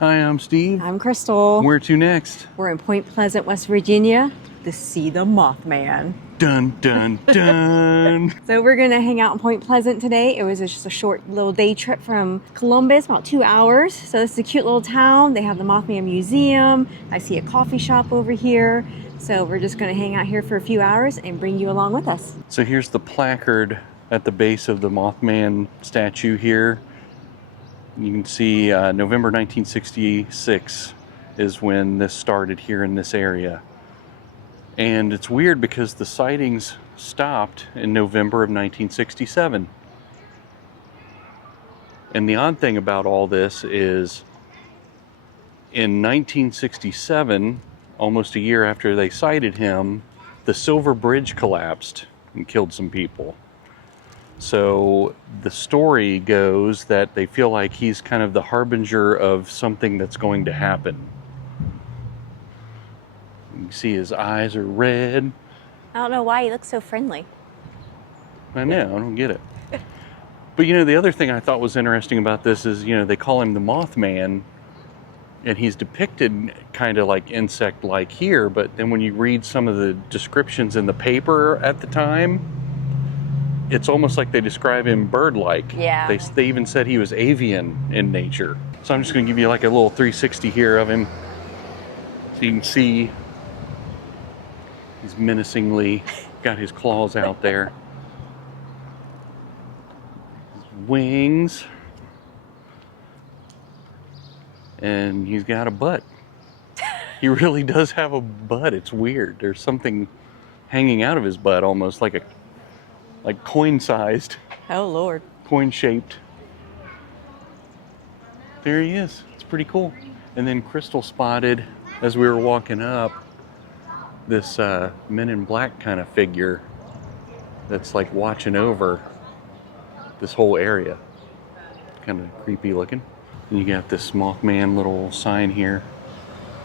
Hi, I'm Steve. I'm Crystal. Where to next? We're in Point Pleasant, West Virginia to see the Mothman. Dun, dun, dun. So we're going to hang out in Point Pleasant today. It was just a short little day trip from Columbus, about 2 hours. So it's a cute little town. They have the Mothman Museum. I see a coffee shop over here. So we're just going to hang out here for a few hours and bring you along with us. So here's the placard at the base of the Mothman statue here. You can see November 1966 is when this started here in this area. And it's weird because the sightings stopped in November of 1967. And the odd thing about all this is in 1967, almost a year after they sighted him, the Silver Bridge collapsed and killed some people. So the story goes that they feel like he's kind of the harbinger of something that's going to happen. You can see his eyes are red. I don't know why he looks so friendly. I know, I don't get it. But you know, the other thing I thought was interesting about this is, you know, they call him the Mothman, and he's depicted kind of like insect-like here, but then when you read some of the descriptions in the paper at the time, it's almost like they describe him bird-like. Yeah. They even said he was avian in nature. So I'm just going to give you like a little 360 here of him. So you can see he's menacingly got his claws out there. His wings. And he's got a butt. He really does have a butt. It's weird. There's something hanging out of his butt, almost like coin-sized. Oh, Lord. Coin-shaped. There he is. It's pretty cool. And then Crystal spotted, as we were walking up, this Men in Black kind of figure that's like watching over this whole area. Kind of creepy looking. And you got this Mothman little sign here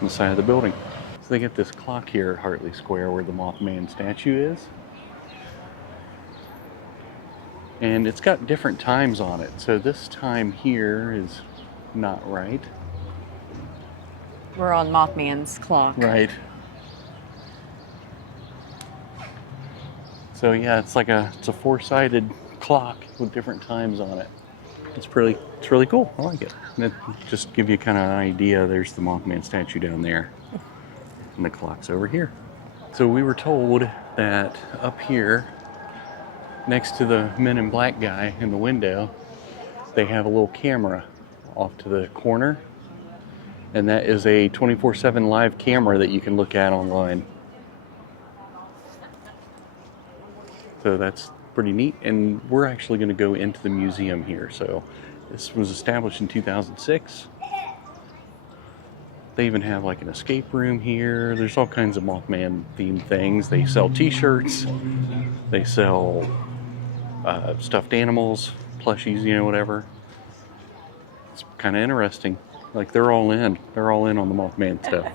on the side of the building. So they got this clock here at Hartley Square where the Mothman statue is. And it's got different times on it. So this time here is not right. We're on Mothman's clock. Right. So yeah, it's a four-sided clock with different times on it. It's really cool. I like it. And it just give you kind of an idea. There's the Mothman statue down there, and the clock's over here. So we were told that up here, next to the Men in Black guy in the window, they have a little camera off to the corner, and that is a 24/7 live camera that you can look at online. So that's pretty neat, and we're actually going to go into the museum here. So this was established in 2006. They even have like an escape room here. There's all kinds of Mothman themed things. They sell t-shirts, they sell stuffed animals, plushies, you know, whatever. It's kind of interesting. Like they're all in on the Mothman stuff.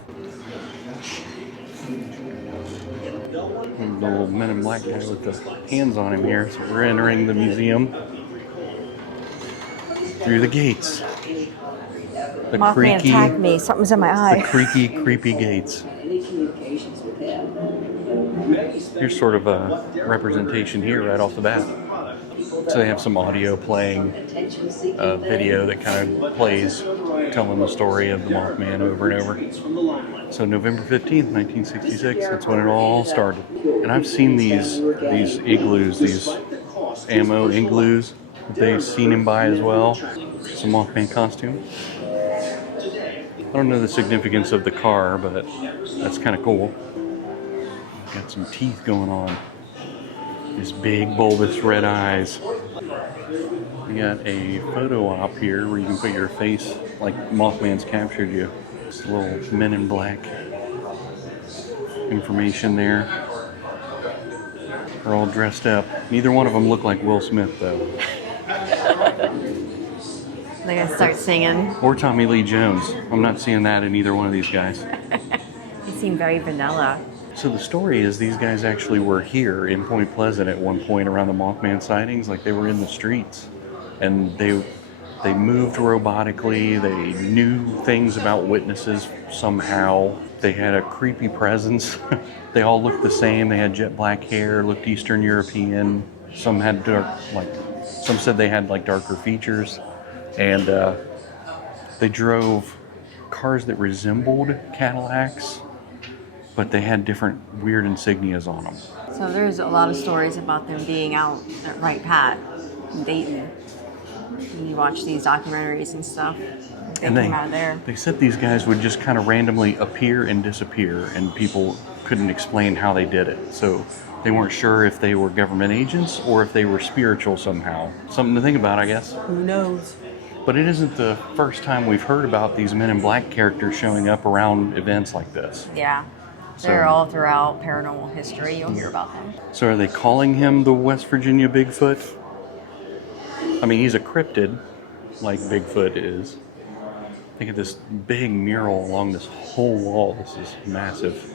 The little Men in Black guy with the hands on him here. So we're entering the museum through the gates. The Mothman attacked me. Something's in my eye. The creepy gates. Here's sort of a representation here right off the bat. So they have some audio playing, a video that kind of plays, telling the story of the Mothman over and over. So November 15th, 1966, that's when it all started. And I've seen these igloos, these ammo igloos that they've seen him by as well. Some Mothman costume. I don't know the significance of the car, but that's kind of cool. Got some teeth going on. These big bulbous red eyes. We got a photo op here where you can put your face like Mothman's captured you. Just a little Men in Black information there. They're all dressed up. Neither one of them look like Will Smith though. They're gonna start singing. Or Tommy Lee Jones. I'm not seeing that in either one of these guys. They seem very vanilla. So the story is these guys actually were here in Point Pleasant at one point around the Mothman sightings. Like they were in the streets, and they They moved robotically. They knew things about witnesses somehow. They had a creepy presence. They all looked the same. They had jet black hair, looked Eastern European. Some had some said they had like darker features. And they drove cars that resembled Cadillacs, but they had different weird insignias on them. So there's a lot of stories about them being out at Wright Pat in Dayton. When you watch these documentaries and stuff, they came out of there. They said these guys would just kind of randomly appear and disappear, and people couldn't explain how they did it. So they weren't sure if they were government agents or if they were spiritual somehow. Something to think about, I guess. Who knows? But it isn't the first time we've heard about these Men in Black characters showing up around events like this. Yeah. They're all throughout paranormal history. You'll hear about them. So are they calling him the West Virginia Bigfoot? I mean, he's a cryptid, like Bigfoot is. Think of this big mural along this whole wall. This is massive.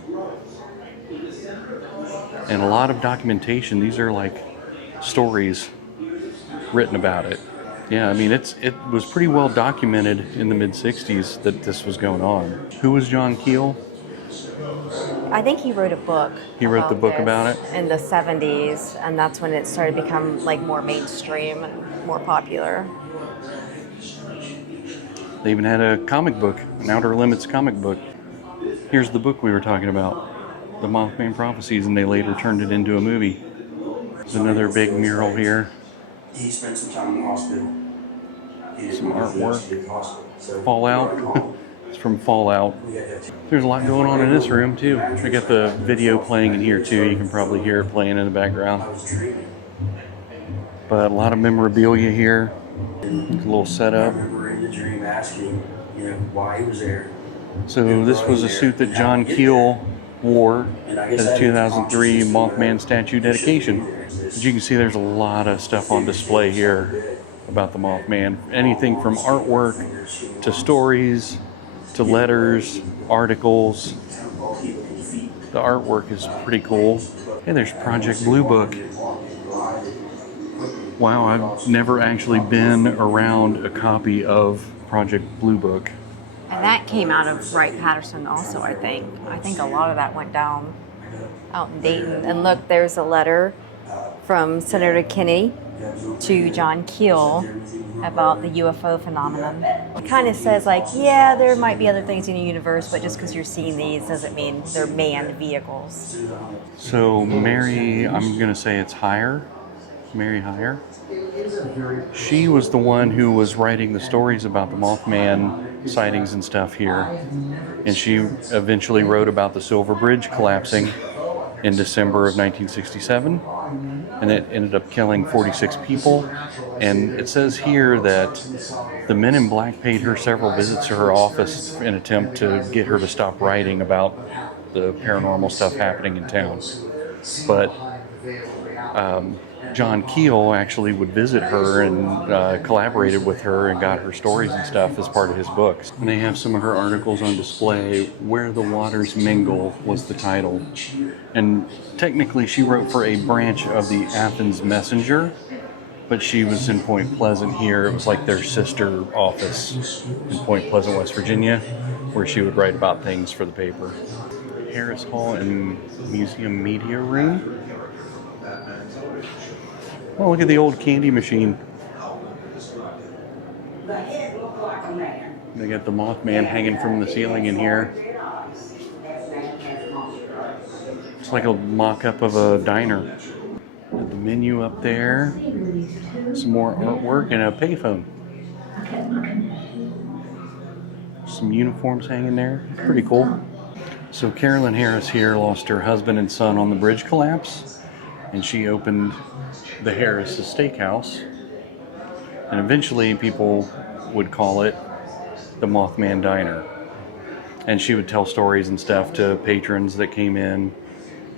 And a lot of documentation. These are like stories written about it. Yeah, I mean, it was pretty well documented in the mid-'60s that this was going on. Who was John Keel? I think he wrote a book. He wrote the book about it? In the 70s, and that's when it started to become like more mainstream and more popular. They even had a comic book, an Outer Limits comic book. Here's the book we were talking about, The Mothman Prophecies, and they later turned it into a movie. There's another big mural here. He spent some time in the hospital. Some artwork. Fallout. It's from Fallout. There's a lot going on in this room too. I got the video playing in here too. You can probably hear it playing in the background. But a lot of memorabilia here. A little setup. I remember in the dream asking, why he was there. So this was a suit that John Keel wore at the 2003 Mothman Statue dedication. As you can see, there's a lot of stuff on display here about the Mothman. Anything from artwork to stories to letters, articles. The artwork is pretty cool. And there's Project Blue Book. Wow, I've never actually been around a copy of Project Blue Book. And that came out of Wright-Patterson also, I think. I think a lot of that went down out in Dayton. And look, there's a letter from Senator Kennedy to John Keel about the UFO phenomenon. It kind of says like, yeah, there might be other things in the universe, but just because you're seeing these doesn't mean they're manned vehicles. So Mary, I'm going to say it's Hire. Mary Hire. She was the one who was writing the stories about the Mothman sightings and stuff here. And she eventually wrote about the Silver Bridge collapsing in December of 1967. And it ended up killing 46 people. And it says here that the Men in Black paid her several visits to her office in an attempt to get her to stop writing about the paranormal stuff happening in town. But John Keel actually would visit her and collaborated with her and got her stories and stuff as part of his books. And they have some of her articles on display. Where the Waters Mingle was the title. And technically she wrote for a branch of the Athens Messenger, but she was in Point Pleasant here. It was like their sister office in Point Pleasant, West Virginia, where she would write about things for the paper. Harris Hall and Museum Media Room. Oh, look at the old candy machine. They got the Mothman hanging from the ceiling in here. It's like a mock-up of a diner. Got the menu up there. Some more artwork and a payphone. Some uniforms hanging there. Pretty cool. So Carolyn Harris here lost her husband and son on the bridge collapse, and she opened the Harris Steakhouse, and eventually people would call it the Mothman Diner. And she would tell stories and stuff to patrons that came in,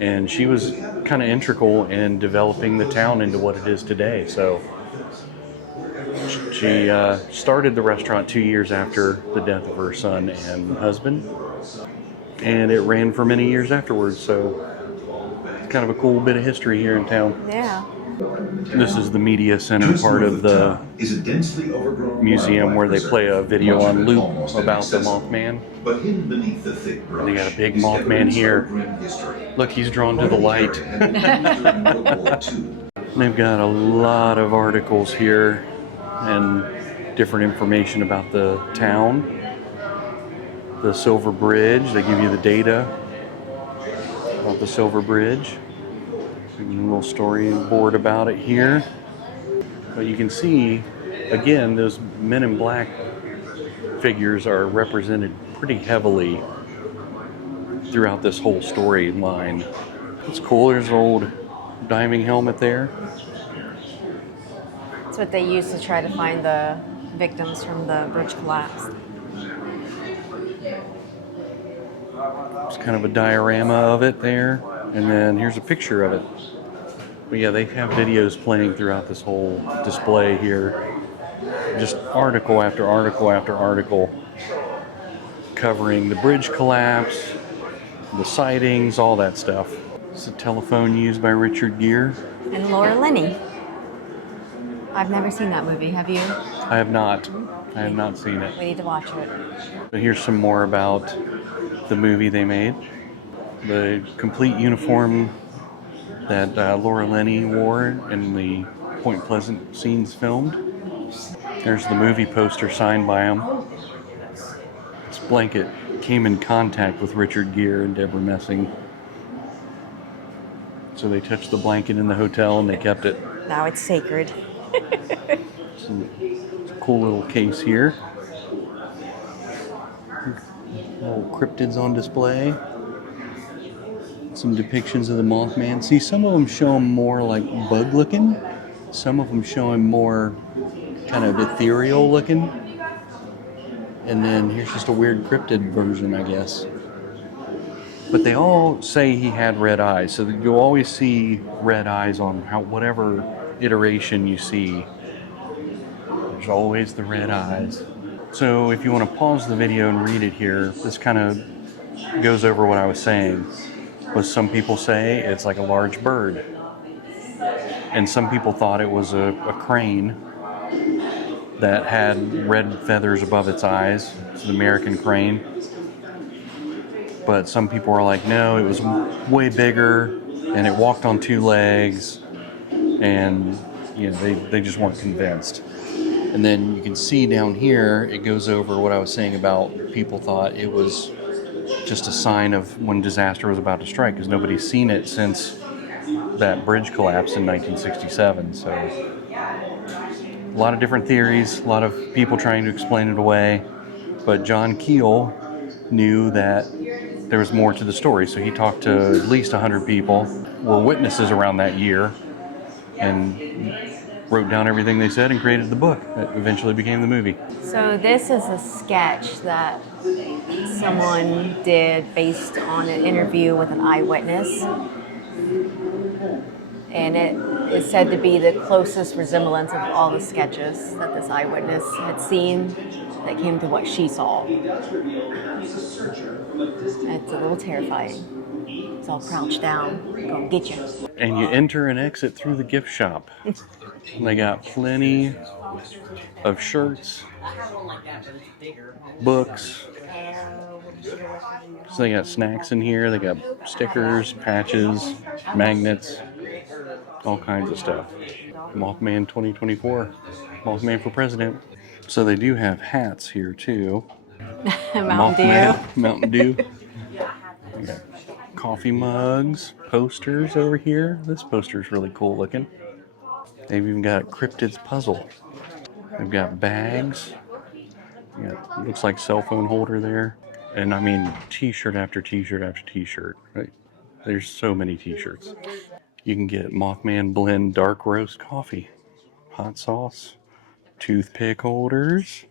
and she was kind of integral in developing the town into what it is today. So she started the restaurant 2 years after the death of her son and husband, and it ran for many years afterwards. So it's kind kind of a cool bit of history here in town. Yeah. This is the media center part of the museum where they play a video on loop about the Mothman. But hidden beneath the thick brush, They got a big Mothman here. Look, he's drawn to the light. They've got a lot of articles here and different information about the town. The Silver Bridge, they give you the data about the Silver Bridge. A little storyboard about it here. But you can see, again, those men in black figures are represented pretty heavily throughout this whole storyline. It's cool. There's an old diving helmet there. That's what they used to try to find the victims from the bridge collapse. It's kind of a diorama of it there. And then here's a picture of it. But yeah, they have videos playing throughout this whole display here. Just article after article after article covering the bridge collapse, the sightings, all that stuff. It's a telephone used by Richard Gere. And Laura Linney. I've never seen that movie, have you? I have not. I have not seen it. We need to watch it. But here's some more about the movie they made. The complete uniform that Laura Linney wore in the Point Pleasant scenes filmed. There's the movie poster signed by him. This blanket came in contact with Richard Gere and Deborah Messing. So they touched the blanket in the hotel and they kept it. Now it's sacred. It's a cool little case here. Little cryptids on display. Some depictions of the Mothman. See, some of them show him more like bug looking. Some of them show him more kind of ethereal looking. And then here's just a weird cryptid version, I guess. But they all say he had red eyes. So you'll always see red eyes on whatever iteration you see. There's always the red eyes. So if you want to pause the video and read it here, this kind of goes over what I was saying. But some people say it's like a large bird. And some people thought it was a crane that had red feathers above its eyes. It's an American crane. But some people are like, no, it was way bigger and it walked on two legs. And you know, they just weren't convinced. And then you can see down here, it goes over what I was saying about people thought it was just a sign of when disaster was about to strike, because nobody's seen it since that bridge collapse in 1967. So a lot of different theories, a lot of people trying to explain it away. But John Keel knew that there was more to the story, so he talked to at least 100 people, were witnesses around that year, and wrote down everything they said and created the book that eventually became the movie. So this is a sketch that someone did based on an interview with an eyewitness. And it is said to be the closest resemblance of all the sketches that this eyewitness had seen that came to what she saw. It's a little terrifying. It's all crouched down, gonna get you. And you enter and exit through the gift shop. They got plenty of shirts, books. So they got snacks in here. They got stickers, patches, magnets, all kinds of stuff. Mothman 2024, Mothman for president. So they do have hats here too. Mountain Dew. We got coffee mugs, posters over here. This poster is really cool looking. They've even got Cryptid's puzzle. They've got bags. It looks like cell phone holder there. And I mean, t-shirt after t-shirt after t-shirt. Right? There's so many t-shirts. You can get Mothman Blend Dark Roast Coffee, hot sauce, toothpick holders.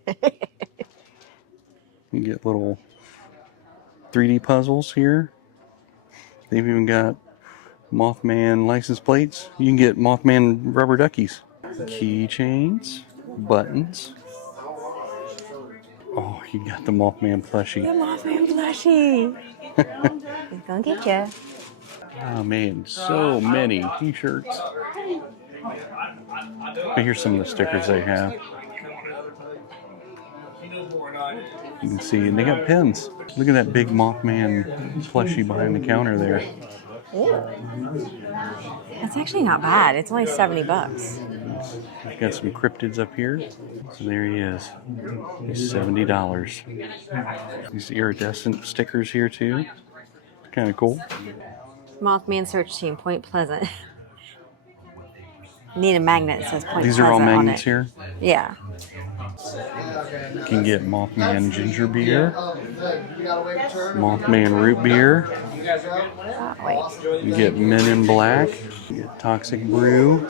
You get little 3D puzzles here. They've even got Mothman license plates. You can get Mothman rubber duckies. Keychains, buttons. Oh, you got the Mothman plushie. The Mothman plushie. He's gonna get you. Oh man, so many t-shirts. But here's some of the stickers they have. You can see, and they got pins. Look at that big Mothman plushie behind the counter there. That's actually not bad. It's only 70 bucks. Got some cryptids up here. So there he is. He's $70. These iridescent stickers here too. Kind of cool. Mothman Search Team, Point Pleasant. Need a magnet that says Point These Pleasant are all on magnets it. here. Yeah. You can get Mothman ginger beer, Mothman root beer. Wait. You get Men in Black, you get Toxic Brew.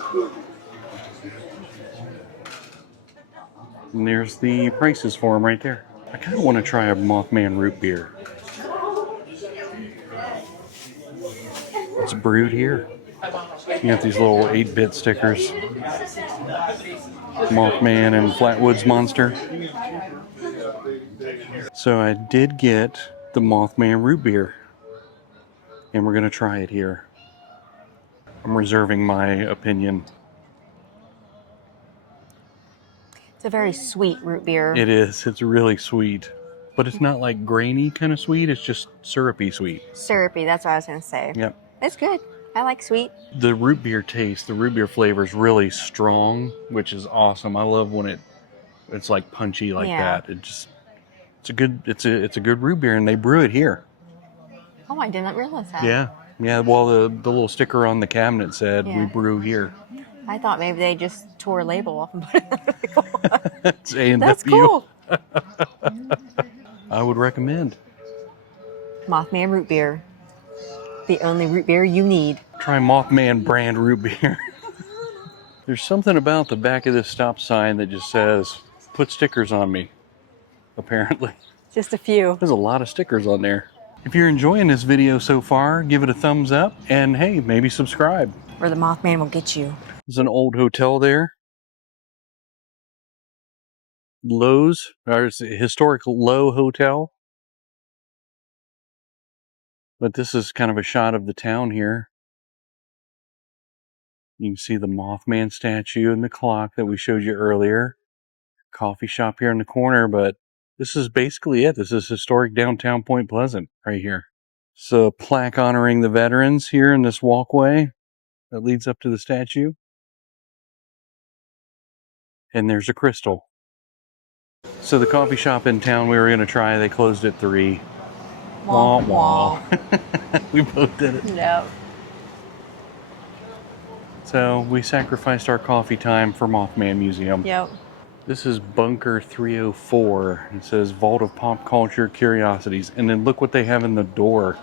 And there's the prices for them right there. I kind of want to try a Mothman root beer. It's brewed here. You got these little 8-bit stickers. Mothman and Flatwoods Monster. So I did get the Mothman root beer. And we're going to try it here. I'm reserving my opinion. It's a very sweet root beer. It is. It's really sweet. But it's not like grainy kind of sweet. It's just syrupy sweet. Syrupy, that's what I was going to say. Yep. It's good. I like sweet. The root beer taste, the root beer flavor is really strong, which is awesome. I love when it's like punchy like that. It's a good root beer, and they brew it here. Oh, I didn't realize that. Yeah. Well, the little sticker on the cabinet said we brew here. I thought maybe they just tore a label off and put it on the label. It's A&W. That's cool. I would recommend. Mothman root beer. The only root beer you need. Try Mothman brand root beer. There's something about the back of this stop sign that just says, put stickers on me, apparently. Just a few. There's a lot of stickers on there. If you're enjoying this video so far, give it a thumbs up, and hey, maybe subscribe. Or the Mothman will get you. There's an old hotel there. Lowe's, or it's a historic Lowe Hotel. But this is kind of a shot of the town here. You can see the Mothman statue and the clock that we showed you earlier. Coffee shop here in the corner, but this is basically it. This is historic downtown Point Pleasant right here. So a plaque honoring the veterans here in this walkway that leads up to the statue. And there's a crystal. So the coffee shop in town we were going to try, they closed at 3. Wah wah. We both did it. No. So we sacrificed our coffee time for Mothman Museum. Yep. This is Bunker 304. It says Vault of Pop Culture Curiosities. And then look what they have in the door.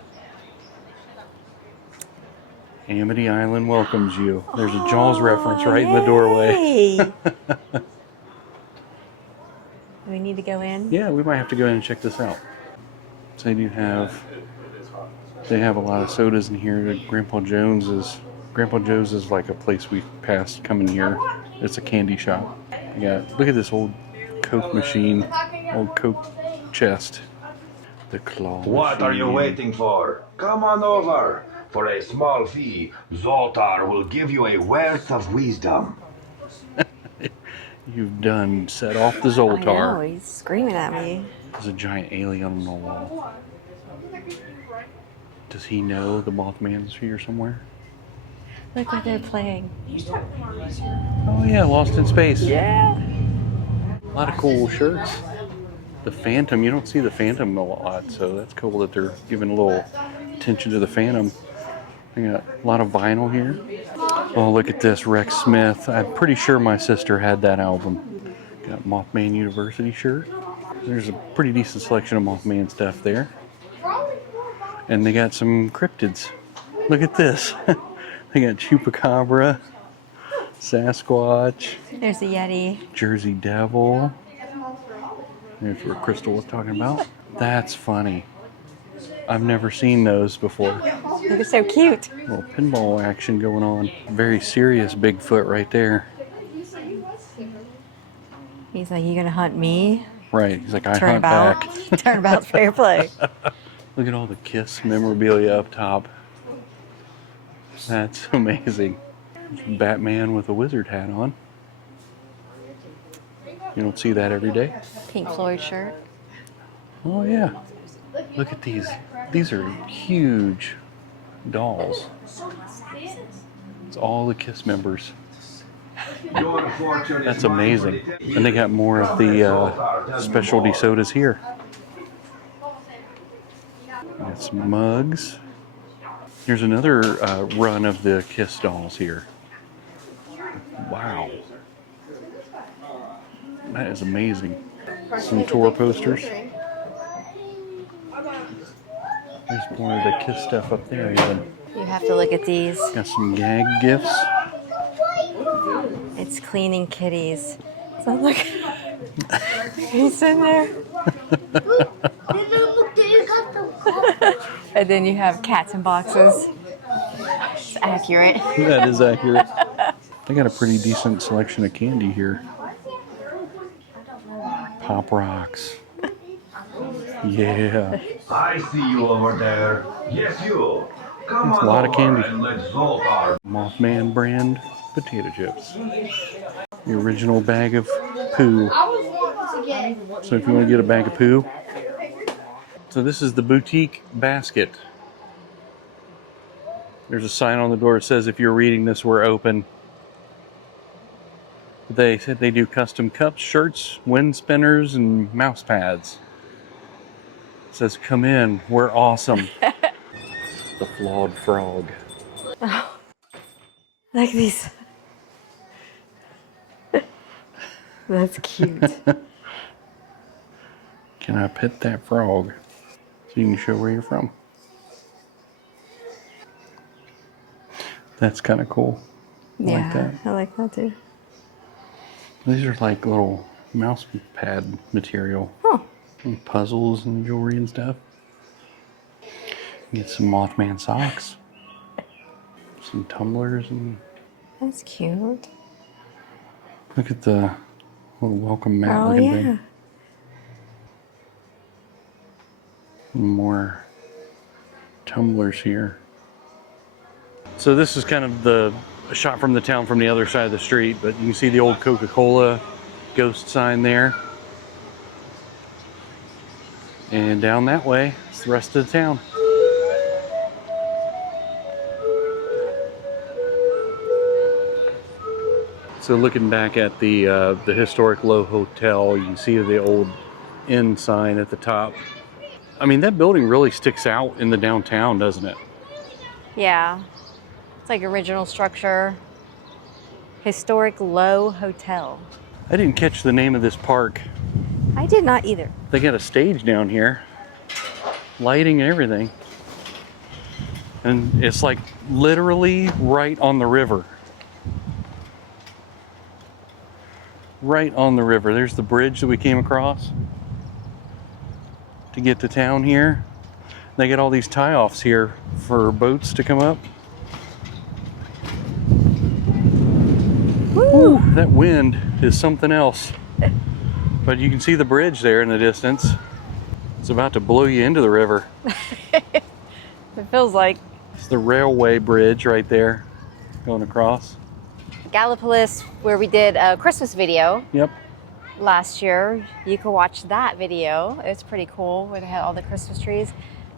Amity Island welcomes you. There's a Jaws reference right in the doorway. Do we need to go in? Yeah, we might have to go in and check this out. So they have a lot of sodas in here. Grandpa Jones is like a place we passed coming here. It's a candy shop. Look at this old Coke machine, old Coke chest. The claw. What are you waiting for? Come on over. For a small fee, Zoltar will give you a wealth of wisdom. You've done set off the I Zoltar. know, he's screaming at me. There's a giant alien on the wall. Does he know the Mothman's here somewhere? Look what they're playing. Oh yeah, Lost in Space. Yeah. A lot of cool shirts. The Phantom, you don't see the Phantom a lot, so that's cool that they're giving a little attention to the Phantom. We got a lot of vinyl here. Oh, look at this, Rex Smith. I'm pretty sure my sister had that album. Got Mothman University shirt. There's a pretty decent selection of Mothman stuff there. And they got some cryptids. Look at this. They got Chupacabra, Sasquatch. There's a Yeti. Jersey Devil. There's what Crystal was talking about. That's funny. I've never seen those before. They're so cute. A little pinball action going on. Very serious Bigfoot right there. He's like, you gonna hunt me? Right. He's like, I hunt Turnabout. back. Turnabout's fair play. Look at all the Kiss memorabilia up top. That's amazing. Batman with a wizard hat on. You don't see that every day. Pink Floyd shirt. Oh yeah. Look at these. These are huge dolls. It's all the KISS members. That's amazing. And they got more of the specialty sodas here. Got some mugs. Here's another run of the KISS dolls here. Wow. That is amazing. Some tour posters. There's more of the KISS stuff up there even. You have to look at these. Got some gag gifts. It's cleaning kitties. So look, he's in there. And then you have cats in boxes. It's accurate. That is accurate. They got a pretty decent selection of candy here. Pop rocks. Yeah. I see you over there. Yes, you. Come That's on a lot of over candy. and let Zoltar. Mothman brand potato chips. The original bag of poo. So if you want to get a bag of poo. So this is the boutique basket. There's a sign on the door that says if you're reading this, we're open. They said they do custom cups, shirts, wind spinners, and mouse pads. It says, come in, we're awesome. The flawed frog. Oh, like these. That's cute. Can I pet that frog? So you can show where you're from. That's kind of cool. I like that. I like that too. These are like little mouse pad material. Oh. And puzzles and jewelry and stuff. Get some Mothman socks. Some tumblers and... That's cute. Look at the little welcome mat Oh, looking yeah. thing. More tumblers here. So this is kind of a shot from the town from the other side of the street, but you can see the old Coca-Cola ghost sign there. And down that way, it's the rest of the town. So looking back at the historic Low Hotel, you can see the old inn sign at the top. I mean, that building really sticks out in the downtown, doesn't it? Yeah. It's like original structure. Historic Low Hotel. I didn't catch the name of this park. I did not either. They got a stage down here, lighting and everything. And it's like literally right on the river. Right on the river. There's the bridge that we came across to get to town here. They got all these tie-offs here for boats to come up. Woo! Ooh, that wind is something else. But you can see the bridge there in the distance. It's about to blow you into the river. It feels like. It's the railway bridge right there going across. Gallipolis, where we did a Christmas video Yep. last year. You can watch that video. It's pretty cool where they had all the Christmas trees.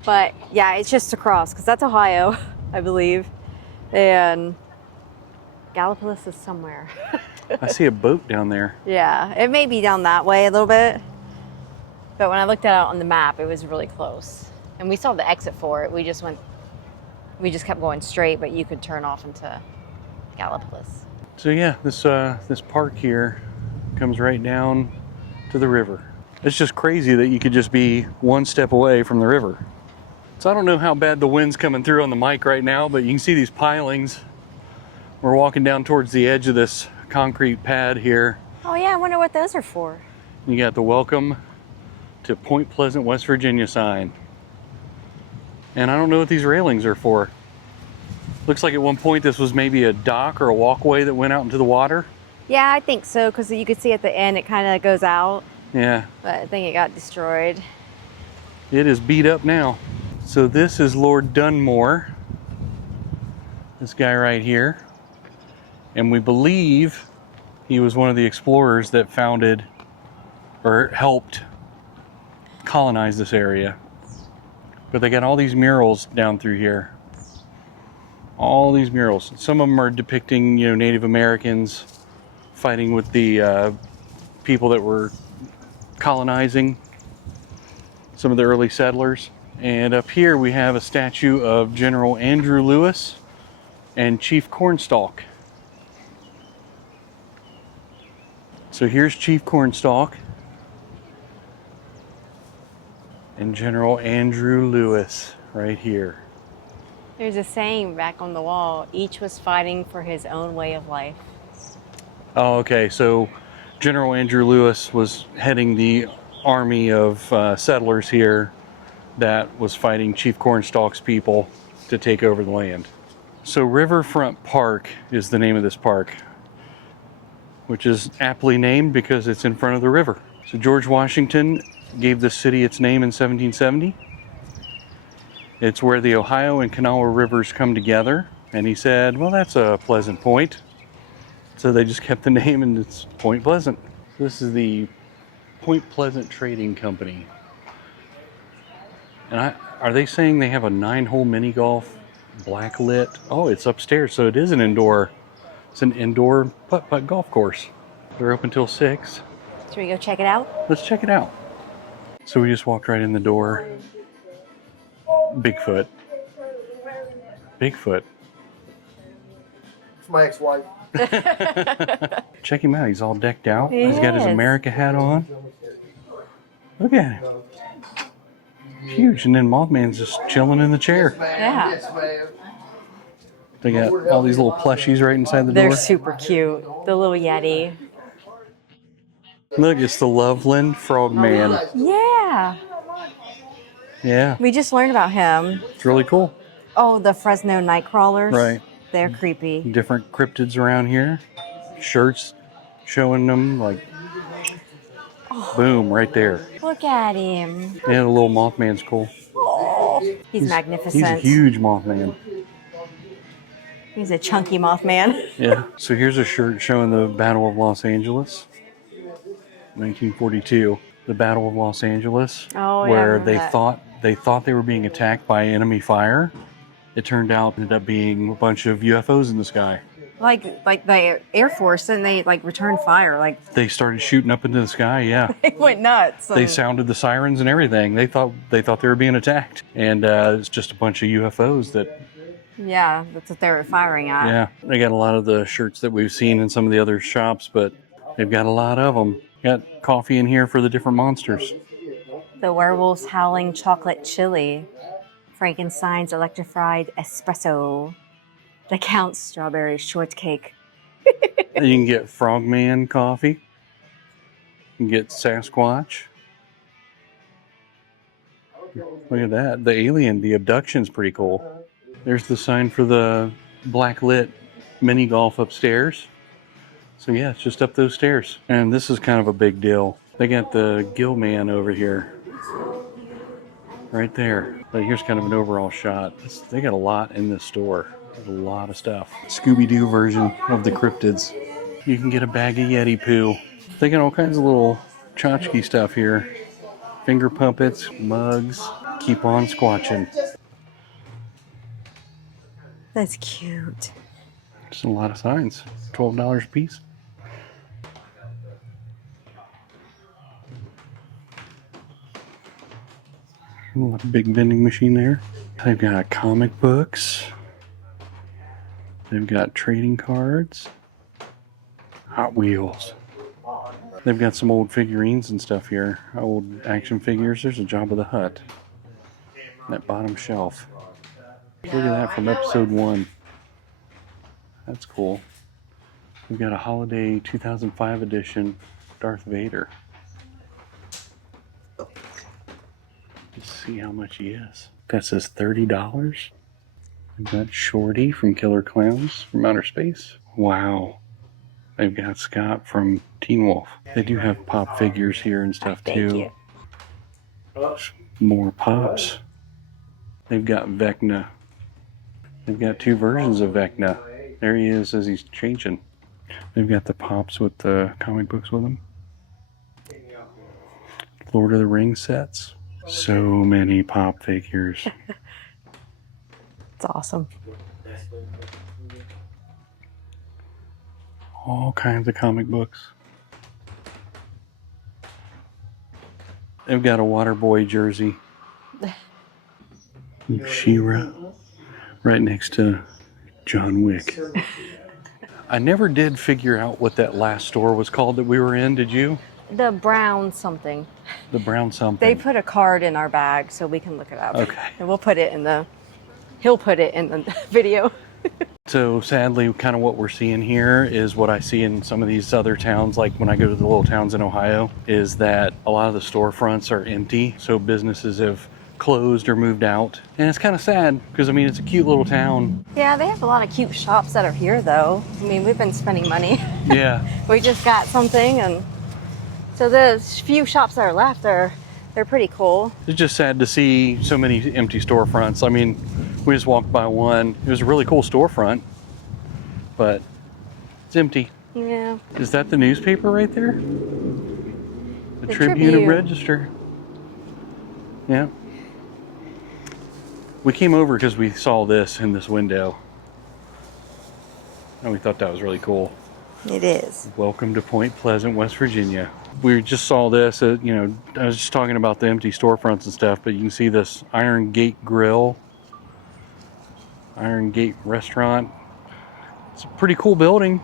But yeah, it's just across because that's Ohio, I believe. And Gallipolis is somewhere. I see a boat down there. Yeah, it may be down that way a little bit. But when I looked at it on the map, it was really close. And we saw the exit for it. We just kept going straight, but you could turn off into Gallipolis. So yeah, this park here comes right down to the river. It's just crazy that you could just be one step away from the river. So I don't know how bad the wind's coming through on the mic right now, but you can see these pilings. We're walking down towards the edge of this concrete pad here. Oh yeah, I wonder what those are for. You got the welcome to Point Pleasant, West Virginia sign. And I don't know what these railings are for. Looks like at one point this was maybe a dock or a walkway that went out into the water. Yeah, I think so, because you could see at the end it kind of goes out. Yeah. But I think it got destroyed. It is beat up now. So this is Lord Dunmore. This guy right here. And we believe he was one of the explorers that founded or helped colonize this area. But they got all these murals down through here. All these murals. Some of them are depicting, you know, Native Americans fighting with the people that were colonizing, some of the early settlers. And up here we have a statue of General Andrew Lewis and Chief Cornstalk. So here's Chief Cornstalk and General Andrew Lewis right here. There's a saying back on the wall, each was fighting for his own way of life. Oh, okay. So General Andrew Lewis was heading the army of settlers here that was fighting Chief Cornstalk's people to take over the land. So Riverfront Park is the name of this park, which is aptly named because it's in front of the river. So George Washington gave this city its name in 1770. It's where the Ohio and Kanawha rivers come together. And he said, well, that's a pleasant point. So they just kept the name and it's Point Pleasant. This is the Point Pleasant Trading Company. And are they saying they have a 9-hole mini golf, black lit? Oh, it's upstairs, so it is an indoor. It's an indoor putt-putt golf course. They're open till 6. Should we go check it out? Let's check it out. So we just walked right in the door. Bigfoot. Bigfoot. It's my ex-wife. Check him out. He's all decked out. He He's got his is. America hat on. Look at him. Huge. And then Mothman's just chilling in the chair. Yeah. Yes, ma'am. They got all these little plushies right inside the They're door. super cute. The little Yeti. Look, it's the Loveland Frogman. Yeah. Yeah, We just learned about him. it's really cool. Oh, the Fresno night crawlers. Right. They're creepy. Different cryptids around here. Shirts showing them like, boom, right there. Look at him. Yeah, the little Mothman's cool. He's magnificent. He's a huge Mothman. He's a chunky Mothman. Yeah. So here's a shirt showing the Battle of Los Angeles, 1942. The Battle of Los Angeles, Oh, yeah, I where remember they that. thought they were being attacked by enemy fire. It turned out ended up being a bunch of UFOs in the sky. Like the Air Force, and they like returned fire. Like They started shooting up into the sky. Yeah. they went nuts. They sounded the sirens and everything. They thought they were being attacked, and it's just a bunch of UFOs that. Yeah, that's what they were firing at. Yeah, they got a lot of the shirts that we've seen in some of the other shops, but they've got a lot of them. Got coffee in here for the different monsters. The werewolves howling chocolate chili, Frankenstein's electrified espresso, the Count's strawberry shortcake. And you can get Frogman coffee. You can get Sasquatch. Look at that. The alien, the abduction's pretty cool. There's the sign for the black lit mini golf upstairs. So yeah, it's just up those stairs. And this is kind of a big deal. They got the Gill Man over here. Right there. But here's kind of an overall shot. They got a lot in this store. There's a lot of stuff. Scooby-Doo version of the cryptids. You can get a bag of Yeti poo. They got all kinds of little tchotchke stuff here. Finger puppets, mugs. Keep on squatching. That's cute. Just a lot of signs. $12 a piece. A big vending machine there. They've got comic books. They've got trading cards. Hot Wheels. They've got some old figurines and stuff here. Old action figures. There's a Jabba the Hutt. That bottom shelf. Look at that from episode 1. That's cool. We've got a holiday 2005 edition Darth Vader. Let's see how much he is. That says $30. We've got Shorty from Killer Clowns from Outer Space. Wow. They've got Scott from Teen Wolf. They do have pop figures here and stuff too. You. More pops. They've got Vecna. They've got two versions of Vecna. There he is as he's changing. They've got the pops with the comic books with them. Lord of the Rings sets. So many pop figures. It's awesome. All kinds of comic books. They've got a Waterboy jersey. She-Ra. Right next to John Wick. I never did figure out what that last store was called that we were in, did you? The brown something. The brown something. They put a card in our bag so we can look it up. Okay. And we'll put it in the, he'll put it in the video. So sadly, kind of what we're seeing here is what I see in some of these other towns, like when I go to the little towns in Ohio, is that a lot of the storefronts are empty. So businesses have closed or moved out. And it's kind of sad because, I mean, it's a cute little town. Yeah, they have a lot of cute shops that are here though. I mean, we've been spending money. Yeah. We just got something, and so the few shops that are left they're pretty cool. It's just sad to see so many empty storefronts. I mean, we just walked by one. It was a really cool storefront, but it's empty. Yeah. Is that the newspaper right there? The Tribune and Register. Yeah. We came over because we saw this in this window, and we thought that was really cool. It is. Welcome to Point Pleasant, West Virginia. We just saw this, you know, I was just talking about the empty storefronts and stuff, but you can see this Iron Gate Grill, Iron Gate Restaurant. It's a pretty cool building,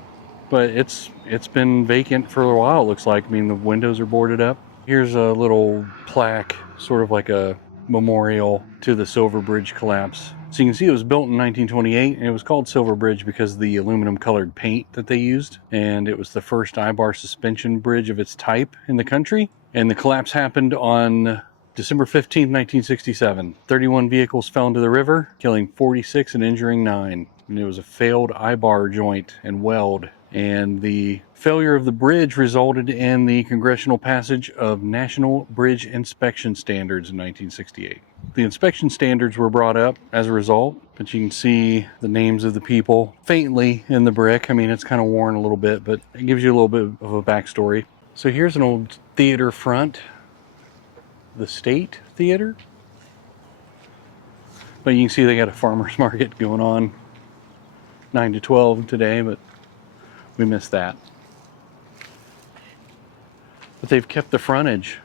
but it's been vacant for a while, it looks like. I mean, the windows are boarded up. Here's a little plaque, sort of like a memorial to the Silver Bridge collapse. So you can see it was built in 1928, and it was called Silver Bridge because of the aluminum colored paint that they used. And it was the first I-bar suspension bridge of its type in the country. And the collapse happened on December 15, 1967. 31 vehicles fell into the river, killing 46 and injuring 9. And it was a failed I-bar joint and weld. And the failure of the bridge resulted in the congressional passage of National Bridge Inspection Standards in 1968. The inspection standards were brought up as a result, but you can see the names of the people faintly in the brick. I mean, it's kind of worn a little bit, but it gives you a little bit of a backstory. So here's an old theater front, the State Theater. But you can see they got a farmer's market going on 9 to 12 today, but we missed that. But they've kept the frontage,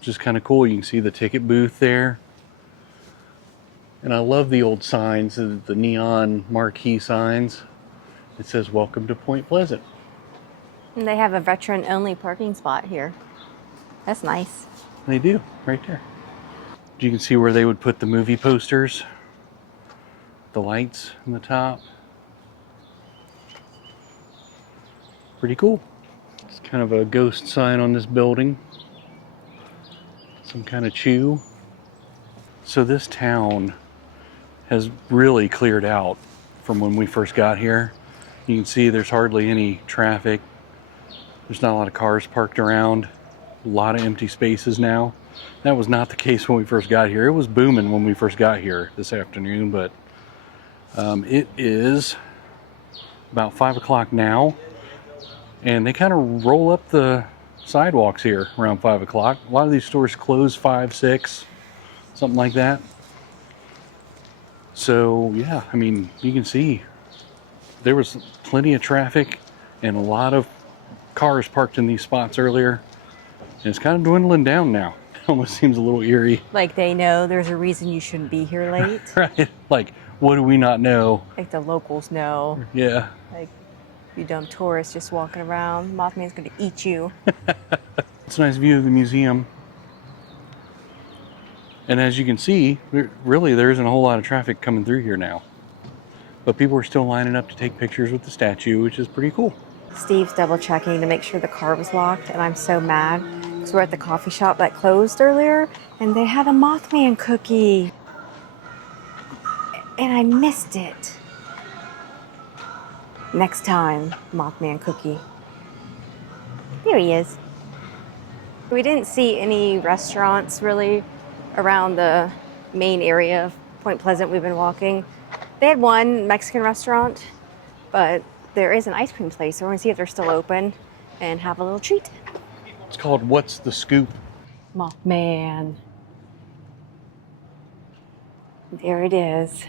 which is kind of cool. You can see the ticket booth there. And I love the old signs, the neon marquee signs. It says, "Welcome to Point Pleasant." And they have a veteran-only parking spot here. That's nice. They do, right there. You can see where they would put the movie posters, the lights in the top. Pretty cool. It's kind of a ghost sign on this building. Some kind of chew. So this town has really cleared out from when we first got here. You can see there's hardly any traffic. There's not a lot of cars parked around. A lot of empty spaces now. That was not the case when we first got here. It was booming when we first got here this afternoon, but it is about 5 o'clock now. And they kind of roll up the sidewalks here around 5 o'clock. A lot of these stores close 5, 6, something like that. So yeah, I mean, you can see there was plenty of traffic and a lot of cars parked in these spots earlier. And it's kind of dwindling down now. It almost seems a little eerie. Like they know there's a reason you shouldn't be here late. Right? Like, what do we not know? Like the locals know. Yeah. Like, you dumb tourists just walking around, Mothman's gonna eat you. It's a nice view of the museum. And as you can see, really there isn't a whole lot of traffic coming through here now. But people are still lining up to take pictures with the statue, which is pretty cool. Steve's double checking to make sure the car was locked, and I'm so mad because we're at the coffee shop that closed earlier, and they had a Mothman cookie. And I missed it. Next time, Mothman cookie. Here he is. We didn't see any restaurants really around the main area of Point Pleasant we've been walking. They had one Mexican restaurant, but there is an ice cream place, so we're gonna see if they're still open and have a little treat. It's called What's the Scoop? Mothman. There it is.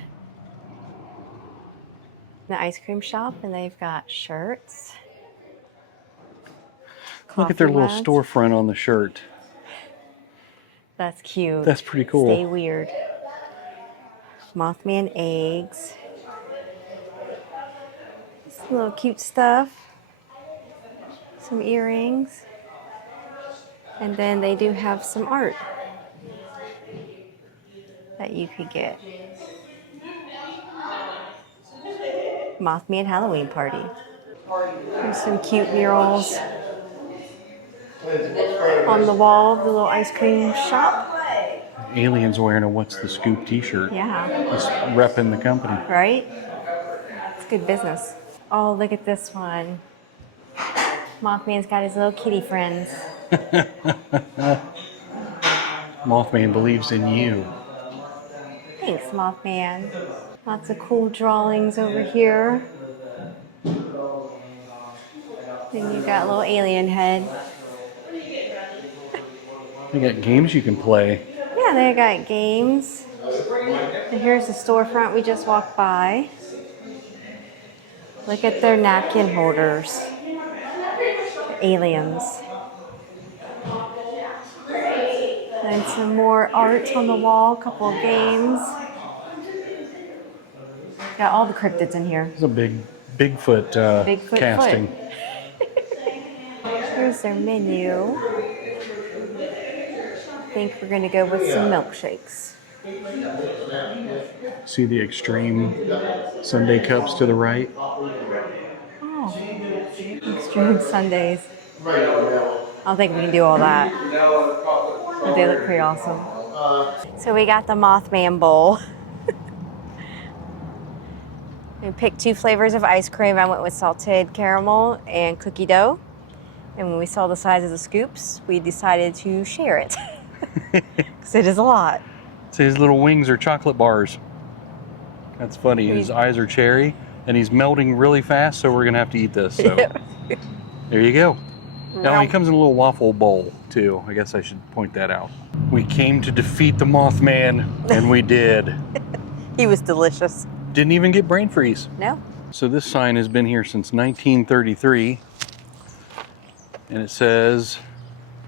The ice cream shop, and they've got shirts. Look at their coffee little mugs. storefront on the shirt. That's cute. That's pretty cool. Stay weird. Mothman eggs. Some little cute stuff. Some earrings. And then they do have some art that you could get. Mothman Halloween party. There's some cute murals on the wall of the little ice cream shop. Aliens wearing a What's the Scoop t-shirt. Yeah, Just repping the company. right? It's good business. Oh, look at this one. Mothman's got his little kitty friends. Mothman believes in you. Thanks, Mothman. Lots of cool drawings over here. Then you got a little alien head. They got games you can play. Yeah, they got games. And here's the storefront we just walked by. Look at their napkin holders. Aliens. And some more art on the wall, a couple of games. Got all the cryptids in here. It's a Bigfoot Bigfoot casting. Here's their menu. I think we're gonna go with some milkshakes. See the extreme Sunday cups to the right? Oh, extreme Sundays. I don't think we can do all that. But they look pretty awesome. So we got the Mothman bowl. We picked 2 flavors of ice cream. I went with salted caramel and cookie dough. And when we saw the size of the scoops, we decided to share it. Because it is a lot. So his little wings are chocolate bars. That's funny. His eyes are cherry, and he's melting really fast, so we're going to have to eat this. So there you go. Now he comes in a little waffle bowl, too. I guess I should point that out. We came to defeat the Mothman, and we did. He was delicious. Didn't even get brain freeze. No? So this sign has been here since 1933, and it says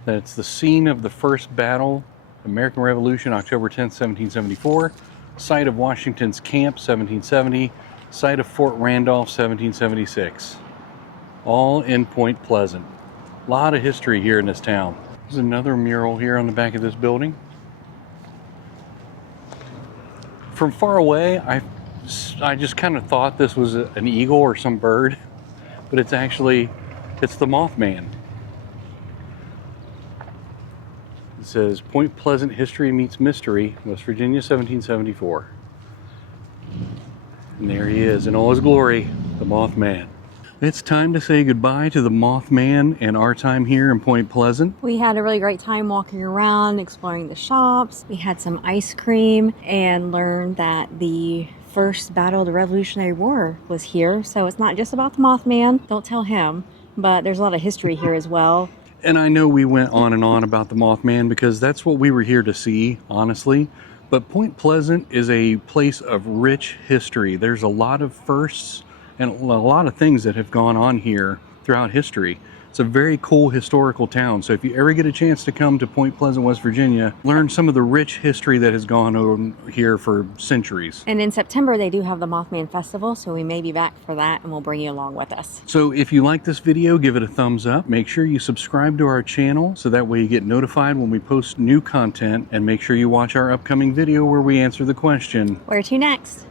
that it's the scene of the first battle, American Revolution, October 10th, 1774, site of Washington's camp, 1770, site of Fort Randolph, 1776. All in Point Pleasant. A lot of history here in this town. There's another mural here on the back of this building. From far away, I just kind of thought this was an eagle or some bird, but it's the Mothman. It says Point Pleasant History Meets Mystery, West Virginia, 1774. And there he is in all his glory, the Mothman. It's time to say goodbye to the Mothman and our time here in Point Pleasant. We had a really great time walking around, exploring the shops. We had some ice cream and learned that the first battle of the Revolutionary War was here. So it's not just about the Mothman. Don't tell him. But there's a lot of history here as well. And I know we went on and on about the Mothman because that's what we were here to see, honestly. But Point Pleasant is a place of rich history. There's a lot of firsts and a lot of things that have gone on here throughout history. It's a very cool historical town. So if you ever get a chance to come to Point Pleasant, West Virginia, learn some of the rich history that has gone on here for centuries. And in September, they do have the Mothman Festival, so we may be back for that, and we'll bring you along with us. So if you like this video, give it a thumbs up. Make sure you subscribe to our channel so that way you get notified when we post new content, and make sure you watch our upcoming video where we answer the question, Where to next?